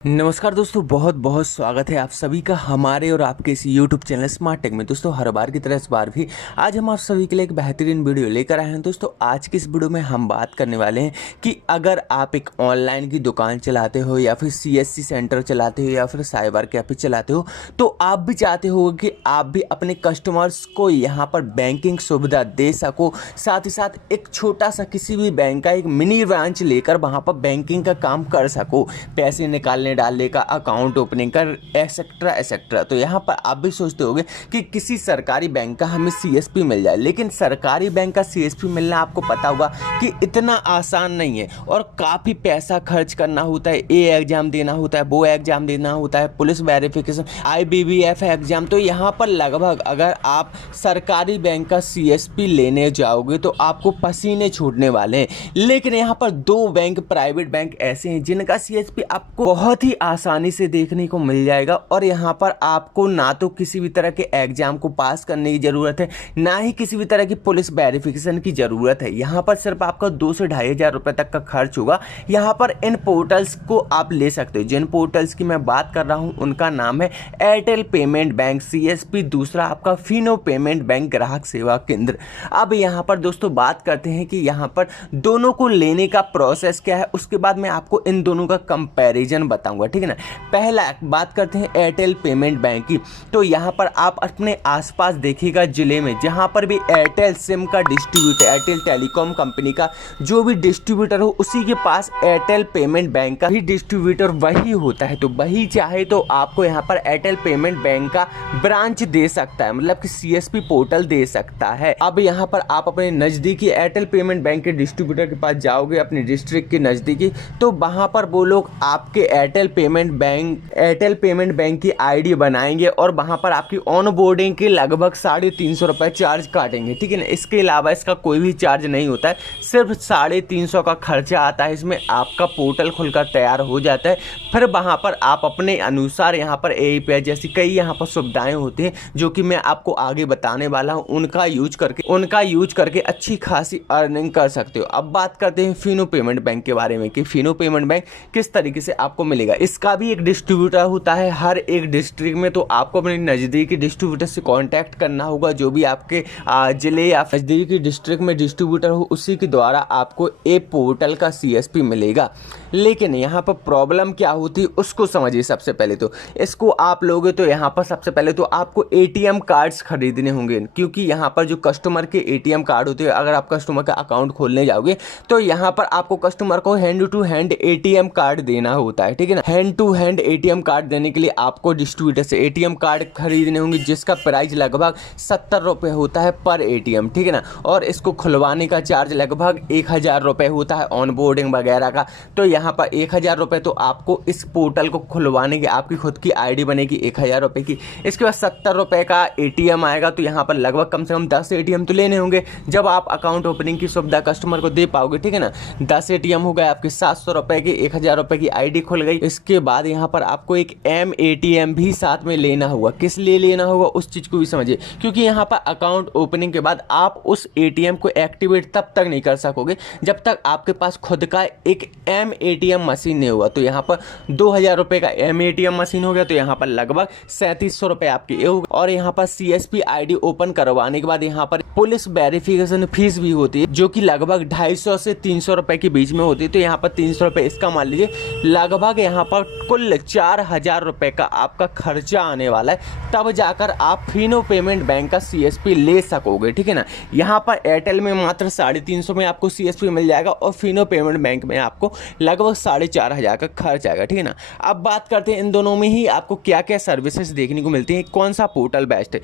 नमस्कार दोस्तों, बहुत बहुत स्वागत है आप सभी का हमारे और आपके इस YouTube चैनल स्मार्ट टेक में। दोस्तों हर बार की तरह इस बार भी आज हम आप सभी के लिए एक बेहतरीन वीडियो लेकर आए हैं। दोस्तों आज की इस वीडियो में हम बात करने वाले हैं कि अगर आप एक ऑनलाइन की दुकान चलाते हो या फिर CSC सेंटर चलाते हो या फिर साइबर कैफे चलाते हो, तो आप भी चाहते हो कि आप भी अपने कस्टमर्स को यहाँ पर बैंकिंग सुविधा दे सको, साथ ही साथ एक छोटा सा किसी भी बैंक का एक मिनी ब्रांच लेकर वहाँ पर बैंकिंग का काम कर सको, पैसे निकालने डालने का, अकाउंट ओपनिंग का, एक्सेट्रा एक्सेट्रा। तो यहाँ पर आप भी सोचते होंगे कि किसी सरकारी बैंक का हमें CSP मिल जाए, लेकिन सरकारी बैंक का CSP मिलना आपको पता होगा कि इतना आसान नहीं है और काफ़ी पैसा खर्च करना होता है। ये एग्जाम देना होता है, वो एग्जाम देना होता है, पुलिस वेरिफिकेशन, IBBF एग्जाम। तो यहाँ पर लगभग अगर आप सरकारी बैंक का CSP लेने जाओगे तो आपको पसीने छूटने वाले हैं। लेकिन यहाँ पर दो बैंक, प्राइवेट बैंक ऐसे हैं जिनका CSP आपको बहुत ही आसानी से देखने को मिल जाएगा और यहाँ पर आपको ना तो किसी भी तरह के एग्जाम को पास करने की ज़रूरत है, ना ही किसी भी तरह की पुलिस वेरिफिकेशन की ज़रूरत है। यहाँ पर सिर्फ आपका 2 से 2,500 रुपये तक का खर्च होगा। यहाँ पर इन पोर्टल्स को आप ले सकते हो। जिन पोर्टल्स की मैं बात कर रहा हूँ उनका नाम है एयरटेल पेमेंट बैंक CSP, दूसरा आपका फिनो पेमेंट बैंक ग्राहक सेवा केंद्र। अब यहाँ पर दोस्तों बात करते हैं कि यहाँ पर दोनों को लेने का प्रोसेस क्या है, उसके बाद मैं आपको इन दोनों का कंपैरिजन बताऊंगा, ठीक है ना। पहला बात करते हैं एयरटेल पेमेंट बैंक की। तो यहाँ पर आप अपने आसपास देखिएगा जिले में जहाँ पर भी एयरटेल सिम का डिस्ट्रीब्यूटर, एयरटेल टेलीकॉम कंपनी का जो भी डिस्ट्रीब्यूटर हो उसी के पास एयरटेल पेमेंट बैंक का भी डिस्ट्रीब्यूटर वही होता है। तो वही चाहे तो आपको यहाँ पर एयरटेल पेमेंट बैंक का ब्रांच दे सकता है, मतलब कि CSP पोर्टल दे सकता है। अब यहाँ पर आप अपने नज़दीकी एयरटेल पेमेंट बैंक के डिस्ट्रीब्यूटर के पास जाओगे, अपने डिस्ट्रिक्ट के नज़दीकी, तो वहाँ पर वो लोग आपके एयरटेल पेमेंट बैंक की ID बनाएंगे और वहाँ पर आपकी ऑन बोर्डिंग के लगभग 350 रुपये चार्ज काटेंगे, ठीक है ना। इसके अलावा इसका कोई भी चार्ज नहीं होता है, सिर्फ 350 का खर्चा आता है। इसमें आपका पोर्टल खुलकर तैयार हो जाता है। फिर वहाँ पर आप अपने अनुसार यहाँ पर API जैसी कई यहाँ पर सुविधाएँ होती हैं जो कि मैं आपको आगे बताने वाला हूँ, उनका यूज करके अच्छी खासी अर्निंग कर सकते हो। अब बात करते हैं फिनो पेमेंट बैंक के बारे में कि फिनो पेमेंट बैंक किस तरीके से आपको मिलेगा। इसका भी एक डिस्ट्रीब्यूटर होता है हर एक डिस्ट्रिक्ट में, तो आपको अपने नज़दीकी डिस्ट्रीब्यूटर से कांटेक्ट करना होगा। जो भी आपके जिले या नज़दीकी डिस्ट्रिक्ट में डिस्ट्रीब्यूटर हो उसी के द्वारा आपको एक पोर्टल का CSP मिलेगा। लेकिन यहाँ पर प्रॉब्लम क्या होती है उसको समझिए। सबसे पहले तो इसको आप लोगे तो यहाँ पर सबसे पहले तो आपको ATM कार्ड्स खरीदने होंगे, क्योंकि यहाँ पर जो कस्टमर के ATM कार्ड होते हैं, अगर आप कस्टमर का अकाउंट खोलने जाओगे तो यहाँ पर आपको कस्टमर को hand to hand ATM card देना होता है, ठीक है ना। Hand to hand ATM card देने के लिए आपको डिस्ट्रीब्यूटर से ATM कार्ड खरीदने होंगे, जिसका प्राइस लगभग 70 रुपये होता है पर ATM, ठीक है ना। और इसको खुलवाने का चार्ज लगभग 1,000 रुपये होता है ऑन बोर्डिंग वगैरह का। तो यहाँ पर 1,000 रुपये तो आपको इस पोर्टल को खुलवाने की आपकी खुद की ID बनेगी 1,000 रुपये की। इसके बाद 70 रुपये का ATM आएगा, तो यहाँ पर लगभग कम से कम 10 ATM तो लेने होंगे जब आप अकाउंट ओपनिंग की सुविधा कस्टमर को दे पाओगे, ठीक है ना। 10 ATM हो गए आपके 700 रुपये की, 1,000 रुपये की ID खुल गई। इसके बाद यहाँ पर आपको एक ATM भी साथ में लेना होगा। किस लिए लेना होगा उस चीज़ को भी समझिए, क्योंकि यहाँ पर अकाउंट ओपनिंग के बाद आप उस ATM को एक्टिवेट तब तक नहीं कर सकोगे जब तक आपके पास खुद का एक ATM मशीन नहीं होगा। तो यहाँ पर 2,000 रुपये का ATM मशीन हो गया, तो यहाँ पर लगभग 3,700 रुपये आपके ये होगा। और यहाँ पर CSP ID ओपन करवाने के बाद यहाँ पर पुलिस वेरिफिकेशन फीस भी होती है, जो कि लगभग 250 से 300 रुपये के बीच में होती है। तो यहाँ पर 300 रुपये इसका मान लीजिए, लगभग यहाँ पर कुल 4,000 रुपये का आपका खर्चा आने वाला है, तब जाकर आप फिनो पेमेंट बैंक का CSP ले सकोगे, ठीक है ना। यहाँ पर एयरटेल में मात्र 350 में आपको CSP मिल जाएगा और फिनो पेमेंट बैंक में आपको लगभग 4,500 का खर्च आएगा, ठीक है ना। अब बात करते हैं इन दोनों में ही आपको क्या क्या सर्विसेज देखने को मिलती हैं, कौन सा पोर्टल बेस्ट है।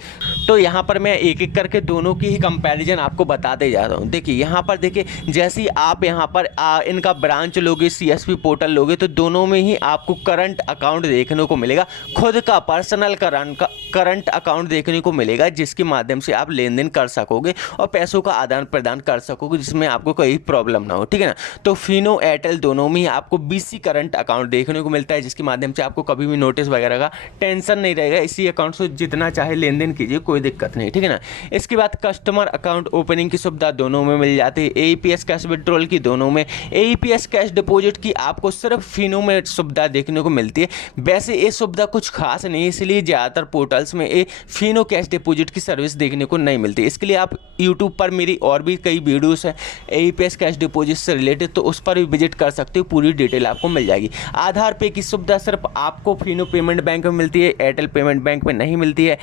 तो यहाँ पर मैं एक एक करके दोनों की ही कंपैरिजन आपको बताते जा रहा हूँ। देखिए यहाँ पर देखिए, जैसे ही आप यहाँ पर इनका ब्रांच लोगे, CSP पोर्टल लोगे, तो दोनों में ही आपको करंट अकाउंट देखने को मिलेगा, खुद का पर्सनल करंट अकाउंट देखने को मिलेगा, जिसके माध्यम से आप लेन देन कर सकोगे और पैसों का आदान प्रदान कर सकोगे, जिसमें आपको कोई प्रॉब्लम ना हो, ठीक है ना। तो फिनो एयरटेल दोनों में ही आपको BC करंट अकाउंट देखने को मिलता है, जिसके माध्यम से आपको कभी भी नोटिस वगैरह का टेंशन नहीं रहेगा। इसी अकाउंट से जितना चाहे लेन देन कीजिए, कोई दिक्कत नहीं, ठीक है ना। इसके बाद कस्टमर अकाउंट ओपनिंग की सुविधा दोनों में मिल जाती है, एईपीएस कैश विड्रॉल की दोनों में, एईपीएस कैश डिपॉजिट की आपको सिर्फ फिनो में सुविधा देखने को मिलती है। वैसे ये सुविधा कुछ खास नहीं है, इसलिए ज़्यादातर पोर्टल्स में ये फिनो कैश डिपॉजिट की सर्विस देखने को नहीं मिलती। इसके लिए आप यूट्यूब पर मेरी और भी कई वीडियोस हैं एईपीएस कैश डिपॉजिट से रिलेटेड, तो उस पर भी विजिट कर सकते हो, पूरी डिटेल आपको मिल जाएगी। आधार पे की सुविधा सिर्फ आपको फिनो पेमेंट बैंक में मिलती है, एयरटेल पेमेंट बैंक में नहीं मिलती है।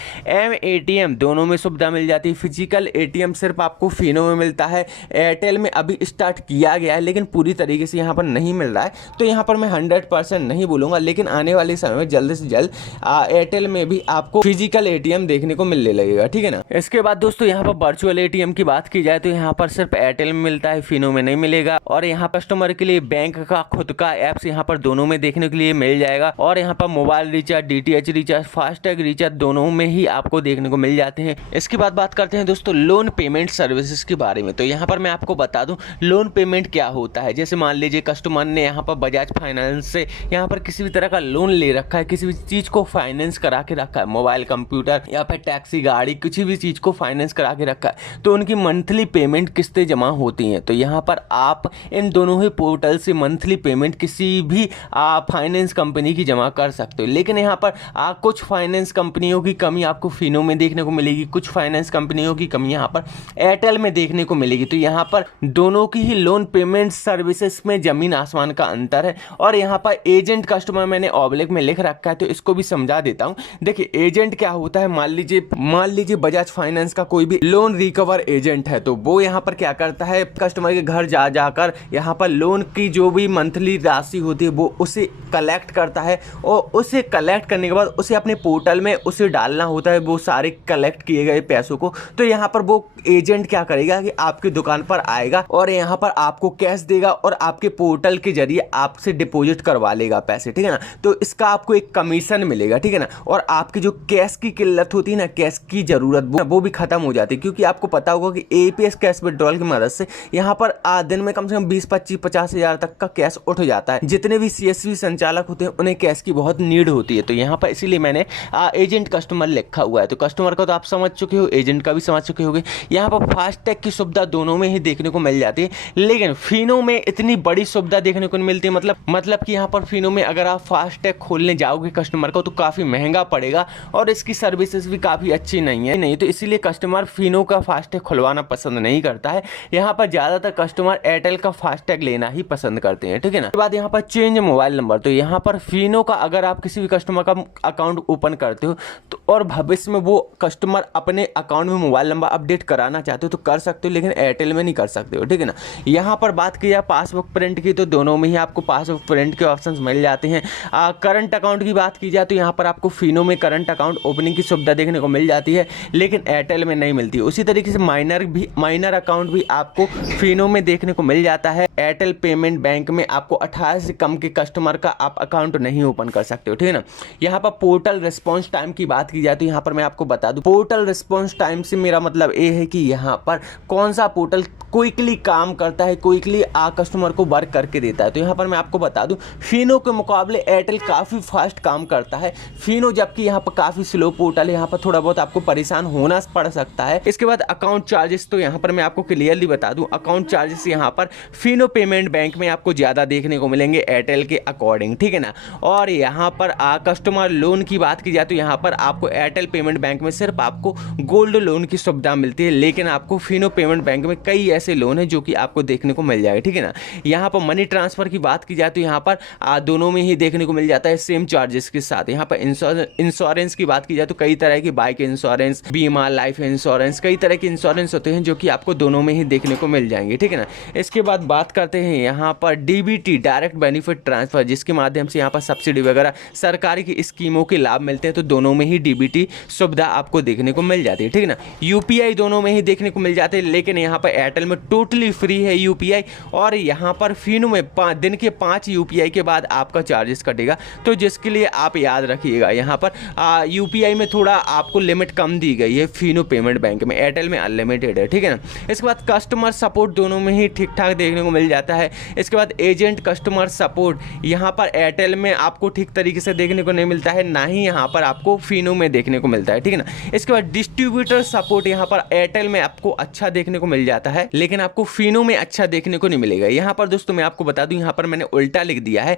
एटीएम दोनों में सुविधा मिल जाती है। फिजिकल एटीएम सिर्फ आपको फिनो में मिलता है, एयरटेल में अभी स्टार्ट किया गया है लेकिन पूरी तरीके से यहाँ पर नहीं मिल रहा है, तो यहाँ पर मैं 100% नहीं बोलूँगा, लेकिन आने वाले समय में जल्द से जल्द एयरटेल में भी आपको फिजिकल एटीएम देखने को मिलने लगेगा, ठीक है ना। इसके बाद दोस्तों यहाँ पर वर्चुअल एटीएम की बात की जाए तो यहाँ पर सिर्फ एयरटेल में मिलता है, फिनो में नहीं मिलेगा। और यहाँ कस्टमर के लिए बैंक का खुद का एप्स यहाँ पर दोनों में देखने के लिए मिल जाएगा। और यहाँ पर mobile recharge, DTH recharge, FASTag recharge दोनों में ही आपको देखने को मिल जाते हैं। इसके बाद बात करते हैं दोस्तों लोन पेमेंट सर्विसेज के बारे में। तो यहाँ पर मैं आपको बता दूं लोन पेमेंट क्या होता है। जैसे मान लीजिए कस्टमर ने यहाँ पर बजाज फाइनेंस से यहाँ पर किसी भी तरह का लोन ले रखा है, किसी भी चीज़ को फाइनेंस करा के रखा है, मोबाइल, कंप्यूटर या फिर टैक्सी, गाड़ी, किसी भी चीज़ को फाइनेंस करा के रखा है, तो उनकी मंथली पेमेंट किस्तें जमा होती हैं। तो यहाँ पर आप इन दोनों ही पोर्टल से मंथली पेमेंट किसी भी फाइनेंस कंपनी की जमा कर सकते हो। लेकिन यहाँ पर कुछ फाइनेंस कंपनियों की कमी आपको फिनो में देखने को मिलेगी, कुछ फाइनेंस कंपनियों की कमी यहाँ पर एयरटेल में देखने को मिलेगी। तो यहाँ पर दोनों की ही लोन पेमेंट सर्विसेज में जमीन आसमान का अंतर है। और यहाँ पर एजेंट कस्टमर मैंने ऑब्लिक में लिख रखा है, तो इसको भी समझा देता हूँ। देखिए एजेंट क्या होता है, मान लीजिए बजाज फाइनेंस का कोई भी लोन रिकवर एजेंट है, तो वो यहाँ पर क्या करता है, कस्टमर के घर जाकर यहाँ पर लोन की जो भी मंथली राशि होती है वो उसे कलेक्ट करता है, और उसे कलेक्ट करने के बाद उसे अपने पोर्टल में उसे डालना होता है वो सारे कलेक्ट किए गए पैसों को। तो यहाँ पर वो एजेंट क्या करेगा कि आपकी दुकान पर आएगा और यहाँ पर आपको कैश देगा और आपके पोर्टल के जरिए आपसे डिपॉजिट करवा लेगा पैसे, ठीक है ना। तो इसका आपको एक कमीशन मिलेगा, ठीक है ना। और आपकी जो कैश की किल्लत होती है ना, कैश की जरूरत वो भी खत्म हो जाती है, क्योंकि आपको पता होगा कि एईपीएस कैश विड्रॉल की मदद से यहाँ पर दिन में कम से कम 20-25-50 हज़ार तक का कैश उठ जाता है। जितने भी सीएसवी संचालक होते हैं उन्हें कैश की बहुत नीड होती है। तो यहाँ पर इसीलिए मैंने एजेंट कस्टमर लिखा हुआ है। तो कस्टमर का तो आप समझ चुके हो, एजेंट का भी समझ चुके होंगे। यहाँ पर फास्टैग की सुविधा दोनों में ही देखने को मिल जाती है, लेकिन फिनो में इतनी बड़ी सुविधा देखने को नहीं मिलती है। मतलब कि यहाँ पर फिनो में अगर आप फास्टैग खोलने जाओगे कस्टमर को तो काफ़ी महंगा पड़ेगा और इसकी सर्विसेज भी काफ़ी अच्छी नहीं है। तो इसीलिए कस्टमर फिनो का फास्टैग खुलवाना पसंद नहीं करता है। यहाँ पर ज़्यादातर कस्टमर एयरटेल का फास्टैग लेना ही पसंद करते हैं, ठीक है ना। उसके बाद यहाँ पर चेंज मोबाइल नंबर। तो यहाँ पर फिनो का अगर आप किसी भी कस्टमर का अकाउंट ओपन करते हो तो और भविष्य में वो कस्टमर अपने अकाउंट में मोबाइल नंबर अपडेट कराना चाहते हो तो कर सकते हो, लेकिन एयरटेल में नहीं कर सकते हो, ठीक है ना। यहाँ पर बात की जाए पासबुक प्रिंट की, तो दोनों में ही आपको पासबुक प्रिंट के ऑप्शंस मिल जाते हैं। करंट अकाउंट की बात की जाए तो यहाँ पर आपको फिनो में करंट अकाउंट ओपनिंग की सुविधा देखने को मिल जाती है, लेकिन एयरटेल में नहीं मिलती। उसी तरीके से माइनर अकाउंट भी आपको फिनो में देखने को मिल जाता है। एयरटेल पेमेंट बैंक में आपको 18 से कम के कस्टमर का आप अकाउंट नहीं ओपन कर सकते हो, ठीक है ना। यहाँ पर पोर्टल रिस्पॉन्स टाइम की बात की जाए तो यहाँ पर मैं आपको बता दूं, पोर्टल रिस्पॉन्स टाइम से मेरा मतलब ये है कि यहाँ पर कौन सा पोर्टल क्विकली काम करता है, क्विकली कस्टमर को वर्क करके देता है। तो यहाँ पर मैं आपको बता दूं फिनो के मुकाबले एयरटेल काफ़ी फास्ट काम करता है। फिनो जबकि यहाँ पर काफ़ी स्लो पोर्टल है, यहाँ पर थोड़ा बहुत आपको परेशान होना पड़ सकता है। इसके बाद अकाउंट चार्जेस, तो यहाँ पर मैं आपको क्लियरली बता दूं अकाउंट चार्जेस यहाँ पर फिनो पेमेंट बैंक में आपको ज़्यादा देखने को मिलेंगे एयरटेल के अकॉर्डिंग, ठीक है ना। और यहाँ पर कस्टमर लोन की बात की जाए तो यहाँ पर आपको एयरटेल पेमेंट बैंक में सिर्फ आपको गोल्ड लोन की सुविधा मिलती है, लेकिन आपको फिनो पेमेंट बैंक में कई ऐसे लोन हैं जो कि आपको देखने को मिल जाएगा, ठीक है ना। यहाँ पर मनी ट्रांसफ़र की बात की जाए तो यहाँ पर दोनों में ही देखने को मिल जाता है सेम चार्जेस के साथ। यहाँ पर इंश्योरेंस की बात की जाए तो कई तरह की बाइक इंश्योरेंस, बीमा, लाइफ इंश्योरेंस, कई तरह के इंश्योरेंस होते हैं जो कि आपको दोनों में ही देखने को मिल जाएंगे, ठीक है ना। इसके बाद बात करते हैं यहाँ पर डीबीटी, डायरेक्ट बेनिफिट ट्रांसफ़र, जिसके माध्यम से यहाँ पर सब्सिडी वगैरह सरकारी की स्कीमों के लाभ मिलते हैं। तो दोनों में ही डीबीटी सुविधा आपको देखने को मिल जाती है, ठीक है ना। यूपीआई दोनों में ही देखने को मिल जाते हैं, लेकिन यहाँ पर एयरटेल में टोटली फ्री है यूपीआई, और यहाँ पर फिनो में दिन के 5 यूपीआई के बाद आपका चार्जेस कटेगा। तो जिसके लिए आप याद रखिएगा यहाँ पर यूपीआई में थोड़ा आपको लिमिट कम दी गई है फिनो पेमेंट बैंक में, एयरटेल में अनलिमिटेड है, ठीक है ना। इसके बाद कस्टमर सपोर्ट दोनों में ही ठीक ठाक देखने को मिल जाता है। इसके बाद एजेंट कस्टमर सपोर्ट यहाँ पर एयरटेल में आपको ठीक तरीके से देखने को नहीं मिलता है, ना ही यहाँ पर आपको फिनो में देखने को मिलता है, ठीक है ना। इसके बाद डिस्ट्रीब्यूटर सपोर्ट यहाँ पर एयरटेल में आपको अच्छा देखने को मिल जाता है, लेकिन आपको फिनो में अच्छा देखने को नहीं मिलेगा। यहाँ पर दोस्तों मैं आपको बता दूं, यहाँ पर मैंने उल्टा लिख दिया है।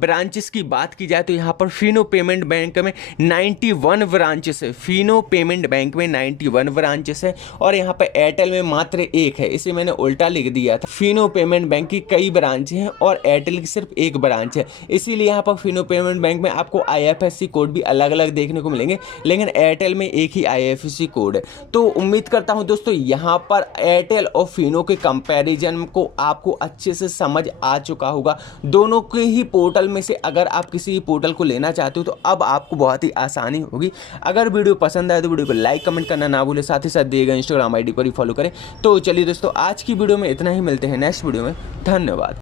ब्रांचेस की बात की जाए तो यहाँ पर फिनो पेमेंट बैंक में 91 ब्रांचेस है, फिनो पेमेंट बैंक में 91 ब्रांचेस है, और यहाँ पर एयरटेल में मात्र एक है। इसे मैंने उल्टा लिख दिया था, फिनो पेमेंट बैंक की कई ब्रांच हैं और एयरटेल की सिर्फ एक ब्रांच है। इसीलिए यहाँ पर फिनो पेमेंट बैंक में आपको IFSC कोड भी अलग अलग देखने को मिलेंगे, लेकिन एयरटेल में एक ही IFSC कोड है। तो उम्मीद करता हूँ दोस्तों यहाँ पर एयरटेल और फिनो के कंपैरिजन को आपको अच्छे से समझ आ चुका होगा। दोनों के ही पोर्टल में से अगर आप किसी पोर्टल को लेना चाहते हो तो अब आपको बहुत ही आसानी होगी। अगर वीडियो पसंद आए तो वीडियो को लाइक कमेंट करना ना भूलें, साथ ही साथ दिए गए इंस्टाग्राम ID पर ही फॉलो करें। तो चलिए दोस्तों, आज की वीडियो में इतना ही, मिलते हैं नेक्स्ट वीडियो में। धन्यवाद।